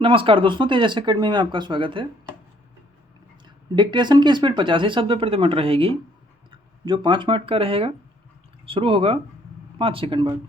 नमस्कार दोस्तों, तेजस एकेडमी में आपका स्वागत है। डिक्टेशन की स्पीड 85 शब्द प्रति मिनट रहेगी, जो 5 मिनट का रहेगा। शुरू होगा 5 सेकंड बाद।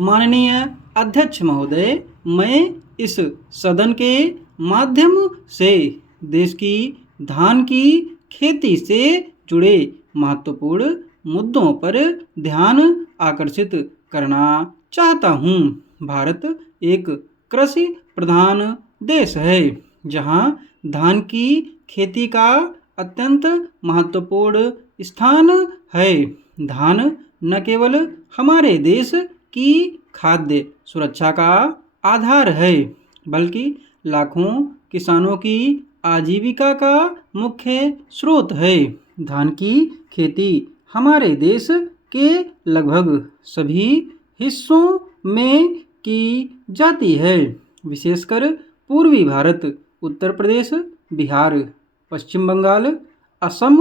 माननीय अध्यक्ष महोदय, मैं इस सदन के माध्यम से देश की धान की खेती से जुड़े महत्वपूर्ण मुद्दों पर ध्यान आकर्षित करना चाहता हूँ। भारत एक कृषि प्रधान देश है, जहाँ धान की खेती का अत्यंत महत्वपूर्ण स्थान है। धान न केवल हमारे देश की खाद्य सुरक्षा का आधार है, बल्कि लाखों किसानों की आजीविका का मुख्य स्रोत है। धान की खेती हमारे देश के लगभग सभी हिस्सों में की जाती है, विशेषकर पूर्वी भारत, उत्तर प्रदेश, बिहार, पश्चिम बंगाल, असम,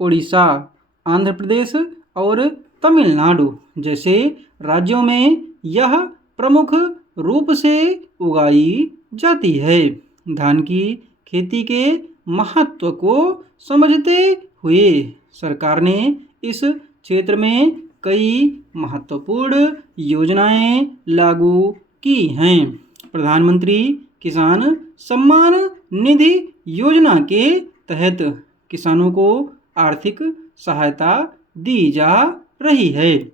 उड़ीसा, आंध्र प्रदेश और तमिलनाडु जैसे राज्यों में यह प्रमुख रूप से उगाई जाती है। धान की खेती के महत्व को समझते हुए सरकार ने इस क्षेत्र में कई महत्वपूर्ण योजनाएं लागू की हैं। प्रधानमंत्री किसान सम्मान निधि योजना के तहत किसानों को आर्थिक सहायता दी जा रही है।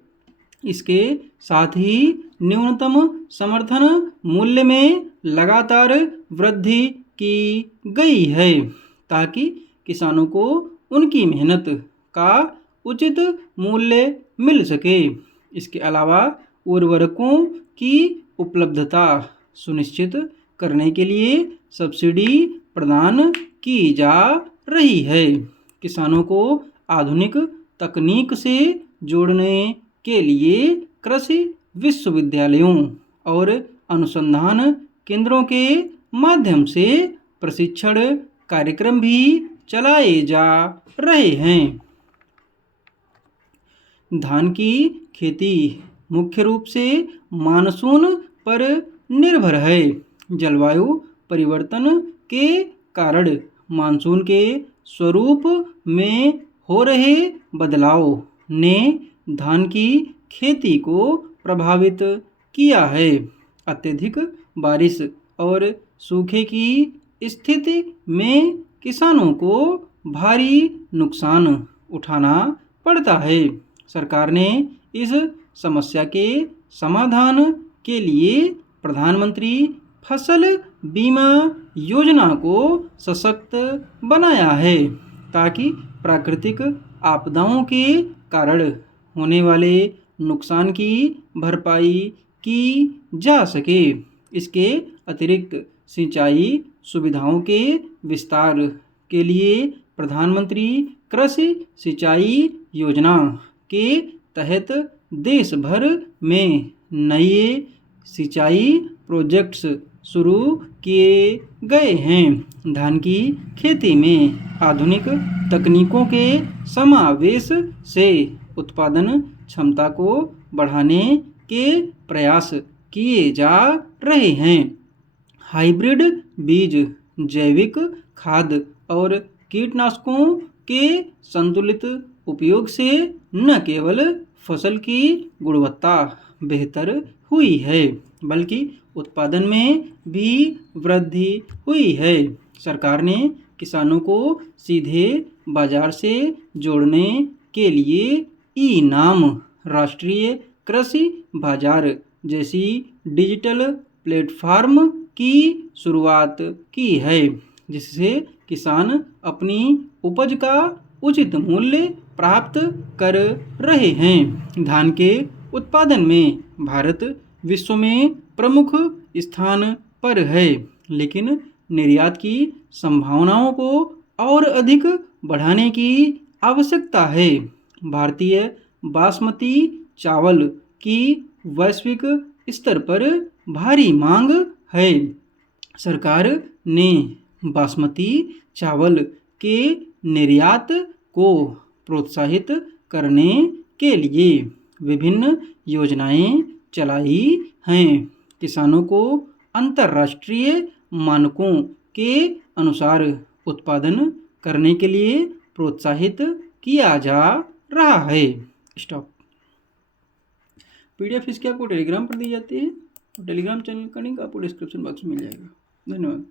इसके साथ ही न्यूनतम समर्थन मूल्य में लगातार वृद्धि की गई है, ताकि किसानों को उनकी मेहनत का उचित मूल्य मिल सके। इसके अलावा उर्वरकों की उपलब्धता सुनिश्चित करने के लिए सब्सिडी प्रदान की जा रही है। किसानों को आधुनिक तकनीक से जोड़ने के लिए कृषि विश्वविद्यालयों और अनुसंधान केंद्रों के माध्यम से प्रशिक्षण कार्यक्रम भी चलाए जा रहे हैं। धान की खेती मुख्य रूप से मानसून पर निर्भर है। जलवायु परिवर्तन के कारण मानसून के स्वरूप में हो रहे बदलाव ने धान की खेती को प्रभावित किया है। अत्यधिक बारिश और सूखे की स्थिति में किसानों को भारी नुकसान उठाना पड़ता है। सरकार ने इस समस्या के समाधान के लिए प्रधानमंत्री फसल बीमा योजना को सशक्त बनाया है, ताकि प्राकृतिक आपदाओं के कारण होने वाले नुकसान की भरपाई की जा सके। इसके अतिरिक्त सिंचाई सुविधाओं के विस्तार के लिए प्रधानमंत्री कृषि सिंचाई योजना के तहत देश भर में नए सिंचाई प्रोजेक्ट्स शुरू किए गए हैं। धान की खेती में आधुनिक तकनीकों के समावेश से उत्पादन क्षमता को बढ़ाने के प्रयास किए जा रहे हैं। हाइब्रिड बीज, जैविक खाद और कीटनाशकों के संतुलित उपयोग से न केवल फसल की गुणवत्ता बेहतर हुई है, बल्कि उत्पादन में भी वृद्धि हुई है। सरकार ने किसानों को सीधे बाजार से जोड़ने के लिए ई-नाम, राष्ट्रीय कृषि बाजार जैसी डिजिटल प्लेटफार्म की शुरुआत की है, जिससे किसान अपनी उपज का उचित मूल्य प्राप्त कर रहे हैं। धान के उत्पादन में भारत विश्व में प्रमुख स्थान पर है, लेकिन निर्यात की संभावनाओं को और अधिक बढ़ाने की आवश्यकता है। भारतीय बासमती चावल की वैश्विक स्तर पर भारी मांग है। सरकार ने बासमती चावल के निर्यात को प्रोत्साहित करने के लिए विभिन्न योजनाएं चलाई हैं। किसानों को अंतर्राष्ट्रीय मानकों के अनुसार उत्पादन करने के लिए प्रोत्साहित किया जा रहा है। स्टॉप। PDF इसकी आपको टेलीग्राम पर दी जाती है। टेलीग्राम चैनल का लिंक आपको डिस्क्रिप्शन बॉक्स में मिल जाएगा। धन्यवाद।